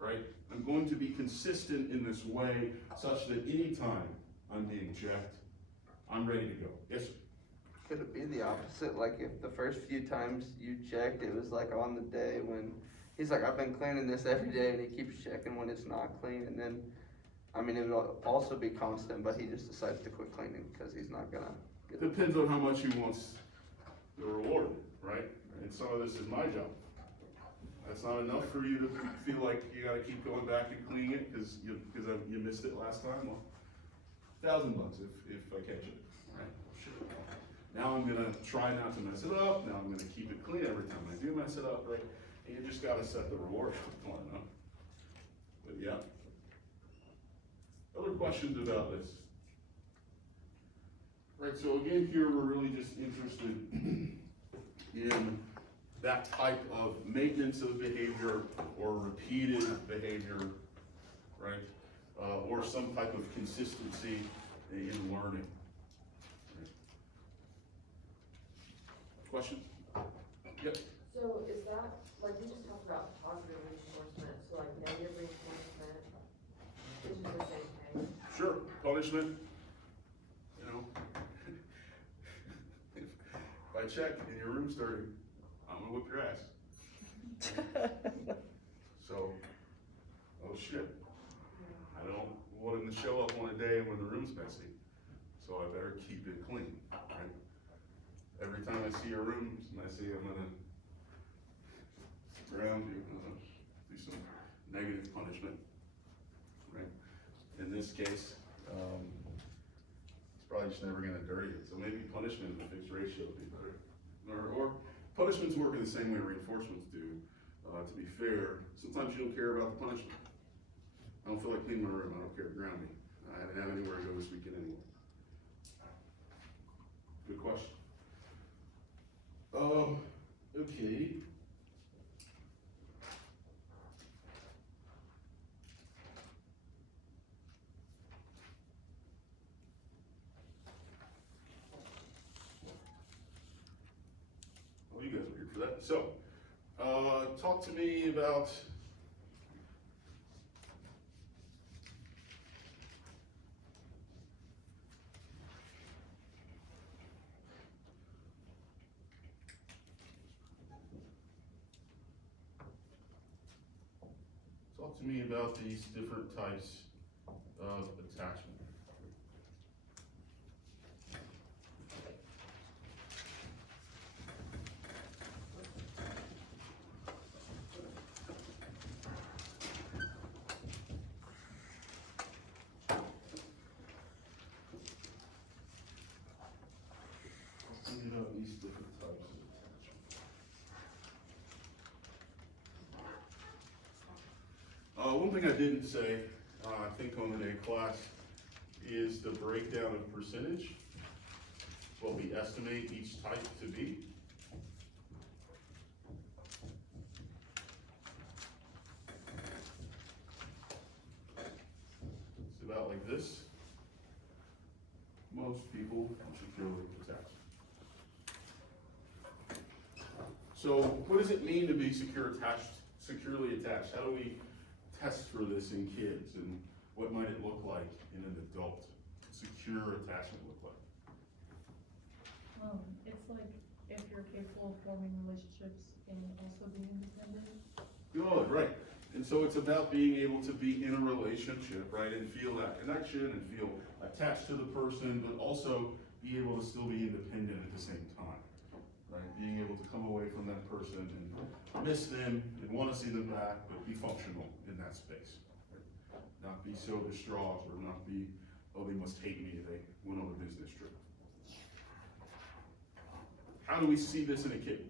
right? I'm going to be consistent in this way such that anytime I'm being checked, I'm ready to go. Yes, sir? Could it be the opposite, like if the first few times you checked, it was like on the day when, he's like, I've been cleaning this every day, and he keeps checking when it's not clean, and then, I mean, it'll also be constant, but he just decides to quit cleaning, cause he's not gonna get it. Depends on how much he wants the reward, right? And some of this is my job. That's not enough for you to feel like you gotta keep going back and cleaning it, cause you missed it last time, well, $1,000 if I catch it, right? Sure. Now I'm gonna try not to mess it up, now I'm gonna keep it clean every time I do mess it up, right? And you just gotta set the reward up, enough. But yeah. Other questions about this? Right, so again, here we're really just interested in that type of maintenance of behavior or repeated behavior, right? Or some type of consistency in learning. Right. Question? Yep. So is that, like, we just talked about positive reinforcement, so like negative reinforcement is just the same thing? Sure, punishment, you know. If I check and your room's dirty, I'm gonna whip your ass. So, oh shit. I don't want him to show up on a day when the room's messy, so I better keep it clean, right? Every time I see your room's messy, I'm gonna ground you, do some negative punishment, right? In this case, it's probably just never gonna dirty it, so maybe punishment and a fixed ratio would be better. Or punishments work in the same way reinforcements do. To be fair, sometimes you don't care about the punishment. I don't feel like cleaning my room, I don't care, ground me. I haven't had anywhere to go this weekend anyway. Good question. Okay. Oh, you guys are here for that. So, talk to me about these different types of attachment. thing I didn't say, I think on the day class, is the breakdown of percentage, what we estimate each type to be. It's about like this. Most people are securely attached. So what does it mean to be securely attached? How do we test for this in kids, and what might it look like in an adult? Secure attachment look like? It's like if you're capable of forming relationships and also being independent. Good, right. And so it's about being able to be in a relationship, right, and feel that connection and feel attached to the person, but also be able to still be independent at the same time, right? Being able to come away from that person and miss them and want to see them back, but be functional in that space. Right? Not be so distraught or not be, oh, they must hate me, they went on a business trip. How do we see this in a kid?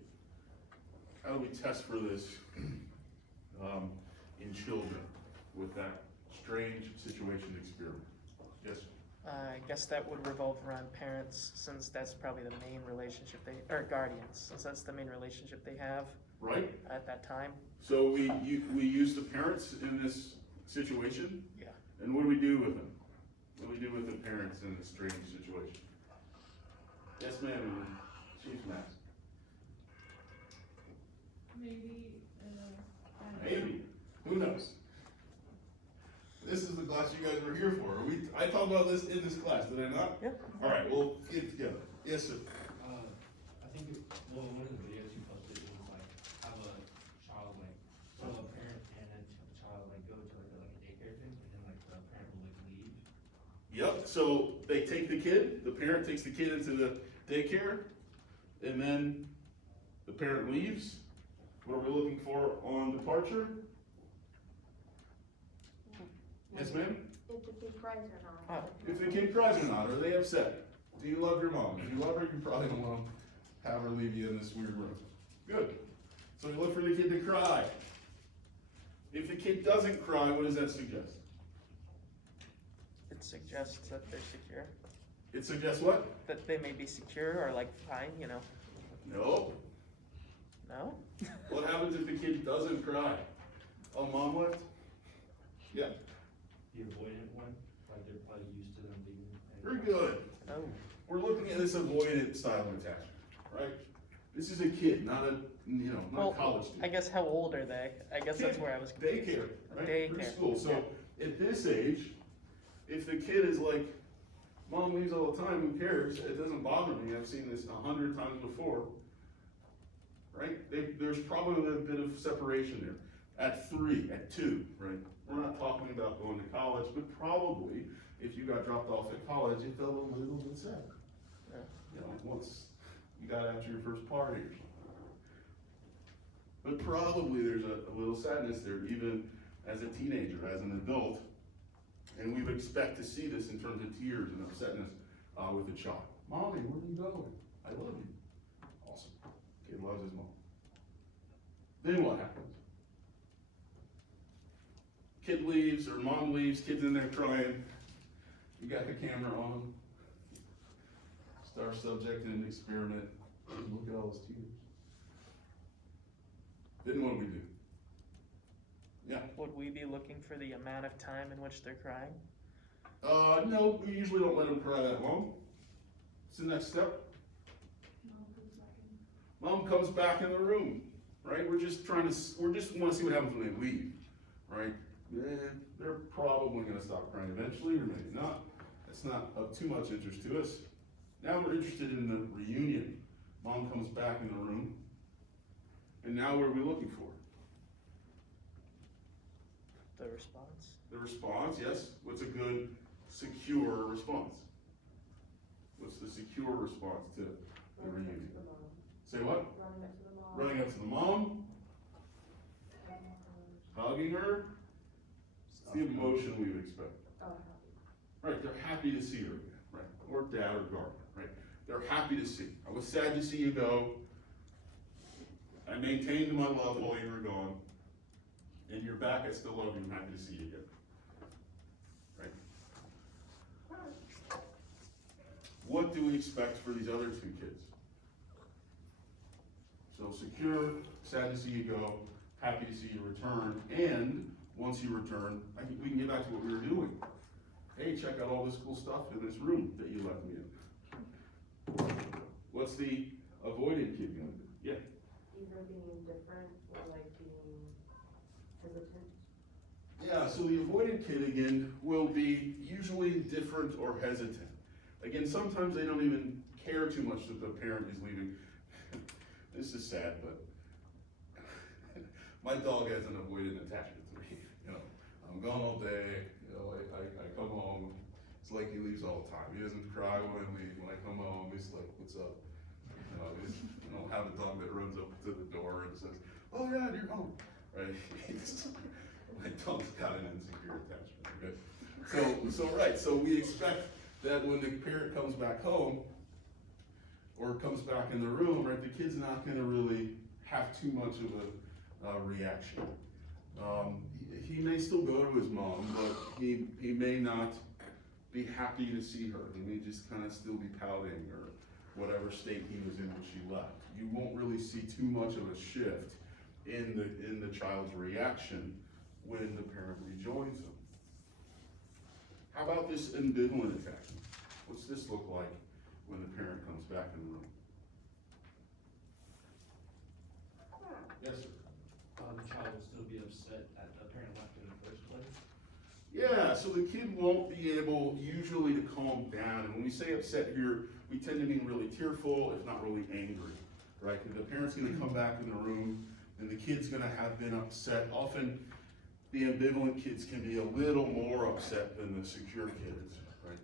How do we test for this in children with that strange situation experiment? Yes? I guess that would revolve around parents, since that's probably the main relationship or guardians, since that's the main relationship they have Right? at that time. So we use the parents in this situation? Yeah. And what do we do with them? What do we do with the parents in this strange situation? Yes, ma'am, Chief Max. Maybe, Maybe. Who knows? This is the class you guys were here for. I talked about this in this class, did I not? Yeah. All right, we'll get together. Yes, sir. I think, one of the videos you posted was like, have a child, like, so a parent and a child, like, go to like a daycare thing, and then like the parent will like leave. Yep, so they take the kid, the parent takes the kid into the daycare, and then the parent leaves. What are we looking for on departure? Yes, ma'am? If the kid cries or not. Oh. If the kid cries or not, are they upset? Do you love your mom? If you love her, you probably don't want to have her leave you in this weird room. Good. So we look for the kid to cry. If the kid doesn't cry, what does that suggest? It suggests that they're secure, It suggests what? that they may be secure or like fine, you know. No. No? What happens if the kid doesn't cry? Oh, mom left? Yeah. The avoidant one, like they're probably used to them leaving. Very good. Oh. We're looking at this avoidant style of attachment, right? This is a kid, not a, not Well, a college student. I guess how old are they? I guess that's where I was confused. Daycare, right? Daycare. Preschool. So at this age, if the kid is like, mom leaves all the time, who cares? It doesn't bother me. I've seen this 100 times before, right? There's probably a bit of separation there. At 3, at 2, right? We're not talking about going to college, but probably if you got dropped off at college, you felt a little bit sad. Yeah. You know, once you got after your first party or something. But probably there's a little sadness there, even as a teenager, as an adult. And we would expect to see this in terms of tears and upsetness with a child. Mommy, where are you going? I love you. Awesome. Kid loves his mom. Then what happens? Kid leaves or mom leaves, kid's in there crying. You got the camera on. Star subject in an experiment. Look at all his tears. Then what do we do? Yeah. Would we be looking for the amount of time in which they're crying? No, we usually don't let them cry that long. What's the next step? Mom comes back in the room, right? We just want to see what happens when they leave, right? They're probably gonna stop crying eventually, or maybe not. That's not of too much interest to us. Now we're interested in the reunion. Mom comes back in the room, and now what are we looking for? The response? The response, yes. What's a good, secure response? What's the secure response to the reunion? Say what? Running up to the mom. Running up to the mom, hugging her. It's the emotion we would expect. Oh, Right, they're happy to see her again, right? Or dad or guardian, right? They're happy to see. I was sad to see you go. I maintained my love while you were gone. and you're back, I still love you, I'm happy to see you again. Right? What do we expect for these other two kids? So secure, sad to see you go, happy to see you return, and once you return, we can get back to what we were doing. Hey, check out all this cool stuff in this room that you left me in. What's the avoidant kid gonna do? Yeah. Either being different or like being hesitant. Yeah, so the avoidant kid again will be usually different or hesitant. Again, sometimes they don't even care too much that the parent is leaving. This is sad, but my dog has an avoidant attachment to me. You know, I'm gone all day. You know, I come home. It's like he leaves all the time. He doesn't cry when I leave. When I come home, he's like, "What's up?" You know, have a dog that runs up to the door and says, "Oh yeah, you're home." Right? My dog's got an insecure attachment. Okay. So we expect that when the parent comes back home or comes back in the room, right, the kid's not going to really have too much of a reaction. He may still go to his mom, but he may not be happy to see her. He may just kind of still be pouting or whatever state he was in when she left. You won't really see too much of a shift in the child's reaction when the parent rejoins them. How about this ambivalent attachment? What's this look like when the parent comes back in the room? Yes, sir. The child will still be upset at the parent left in the first place. Yeah, so the kid won't be able usually to calm down. And when we say upset here, we tend to mean really tearful, if not really angry, right? Because the parent's gonna come back in the room and the kid's gonna have been upset. Often the ambivalent kids can be a little more upset than the secure kids, right?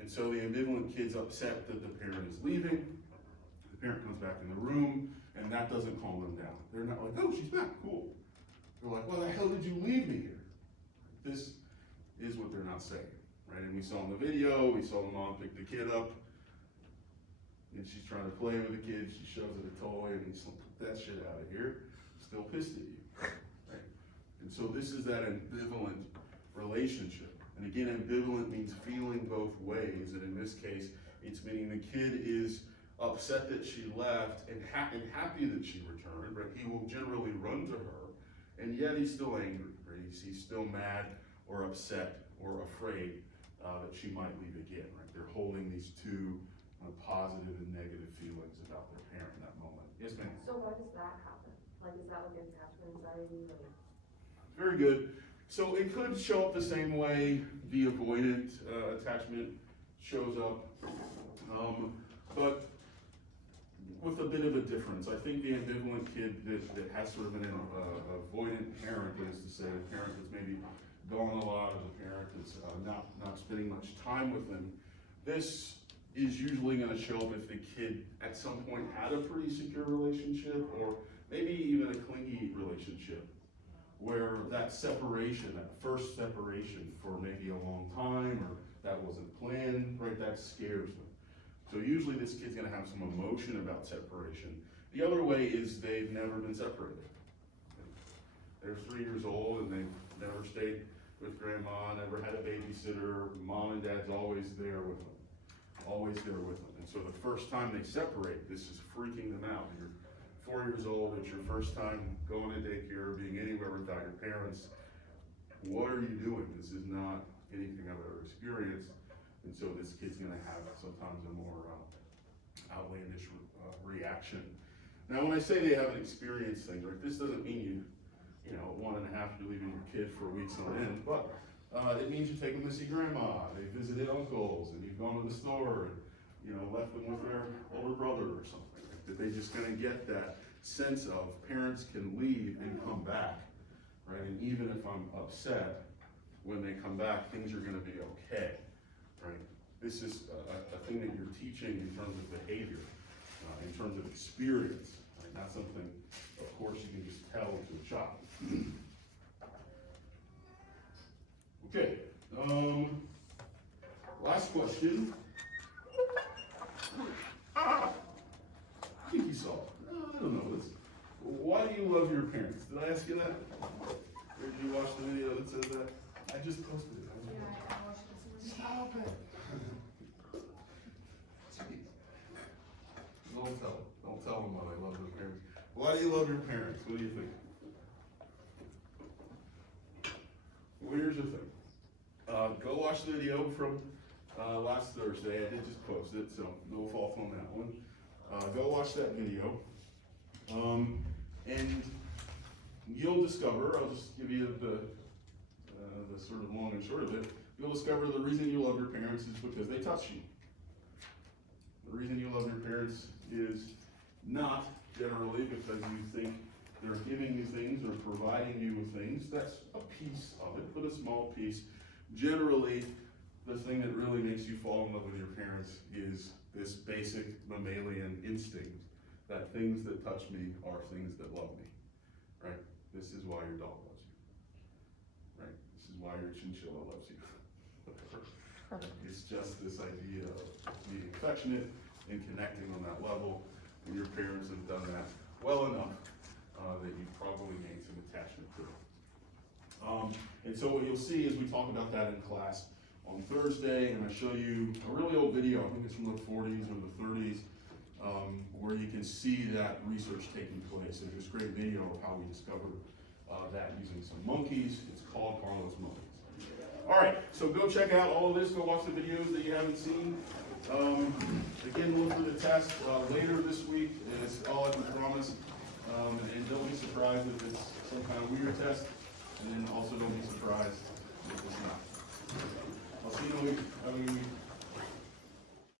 And so the ambivalent kid's upset that the parent is leaving. The parent comes back in the room and that doesn't calm them down. They're not like, "Oh, she's back, cool." They're like, "Why the hell did you leave me here?" This is what they're not saying, right? And we saw in the video, we saw the mom pick the kid up, and she's trying to play with the kid, she shows it a toy, and he's like, "Get that shit out of here," still pissed at you, right? And so this is that ambivalent relationship. And again, ambivalent means feeling both ways, and in this case, it's meaning the kid is upset that she left and happy that she returned, right? He will generally run to her, and yet he's still angry. He's still mad or upset or afraid that she might leave again, right? They're holding these two positive and negative feelings about their parent in that moment. Yes, ma'am? So why does that happen? Like, is that like attachment anxiety? Like, very good. So it could show up the same way the avoidant attachment shows up, but with a bit of a difference. I think the ambivalent kid that has sort of an avoidant parent, that is to say, a parent that's maybe gone a lot, as a parent that's not spending much time with them, this is usually going to show up if the kid at some point had a pretty secure relationship or maybe even a clingy relationship where that separation, that first separation for maybe a long time or that wasn't planned, right, that scares them. So usually this kid's gonna have some emotion about separation. The other way is they've never been separated. They're 3 years old and they've never stayed with grandma, never had a babysitter, mom and dad's always there with them. Always there with them. And so the first time they separate, this is freaking them out. You're 4 years old, it's your first time going to daycare, being anywhere without your parents. What are you doing? This is not anything I've ever experienced. And so this kid's gonna have sometimes a more outlandish reaction. Now, when I say they haven't experienced things, like this doesn't mean you know, 1.5, you're leaving your kid for weeks on end, but it means you take them to see grandma, they visited uncles, and you've gone to the store and, you know, left them with their older brother or something. That they just gonna get that sense of parents can leave and come back, right? And even if I'm upset, when they come back, things are gonna be okay. Right? This is a thing that you're teaching in terms of behavior, in terms of experience, right? Not something, of course, you can just tell to a child. Okay, last question. I think you saw it. I don't know this. Why do you love your parents? Did I ask you that? love your parents? What do you think? Well, here's the thing. Go watch the video from last Thursday. I did just post it, so no fault on that one. Go watch that video. And you'll discover, I'll just give you the sort of long and short of it, you'll discover the reason you love your parents is because they touch you. The reason you love your parents is not generally because you think they're giving you things or providing you with things. That's a piece of it, but a small piece. Generally, the thing that really makes you fall in love with your parents is this basic mammalian instinct that things that touch me are things that love me, right? This is why your dog loves you, right? This is why your chinchilla loves you. It's just this idea of being affectionate and connecting on that level, and your parents have done that well enough that you've probably gained some attachment to it. And so what you'll see is we talk about that in class on Thursday, and I show you a really old video, I think it's from the 40s or the 30s, where you can see that research taking place. There's this great video of how we discovered that using some monkeys. It's called Harlow's Monkeys. All right, so go check out all of this. Go watch the videos that you haven't seen. Again, look for the test later this week. It's all I can promise. And don't be surprised if it's some kind of weird test. And then also don't be surprised if it's not. I'll see you in a week. Have a good week.